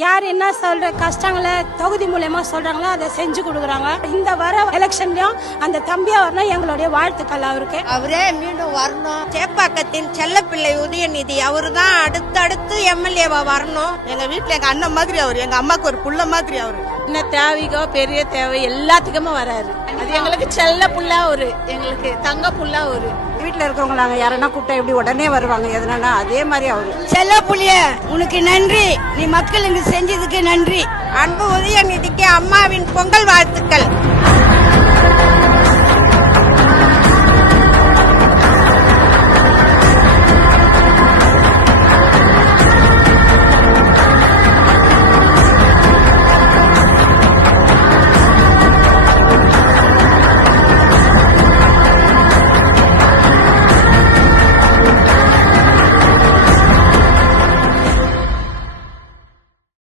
யார் என்ன சொல்ற கஷ்டங்களை தொகுதி மூலமா சொல்றாங்களோ அதை செஞ்சு கொடுக்குறாங்க. இந்த வர எலெக்ஷன்லயும் அந்த தம்பியா வரணும் எங்களுடைய வாழ்த்துக்கள். அவரே மீண்டும் வரணும். சேப்பாக்கத்தின் செல்லப்பிள்ளை உதயநிதி அவரு தான் அடுத்தடுத்து எம்எல்ஏவா வரணும். எங்க வீட்டுல எங்க அண்ணன் மாதிரி அவரு, எங்க அம்மாக்கு ஒரு புள்ள மாதிரி அவரு. என்ன தேவைக்கோ பெரிய தேவை எல்லாத்துக்குமே வராரு. அது எங்களுக்கு செல்ல புள்ளா ஒரு, எங்களுக்கு தங்க புள்ளா ஒரு. வீட்டுல இருக்கவங்க நாங்க யாரன்னா கூப்பிட்டா எப்படி உடனே வருவாங்க, எதனா அதே மாதிரி அவரு. செல்ல புள்ளிய உனக்கு நன்றி, நீ மக்களுக்கு செஞ்சதுக்கு நன்றி. அன்பு உதயநிதிக்கு அம்மாவின் பொங்கல் வாழ்த்துக்கள்.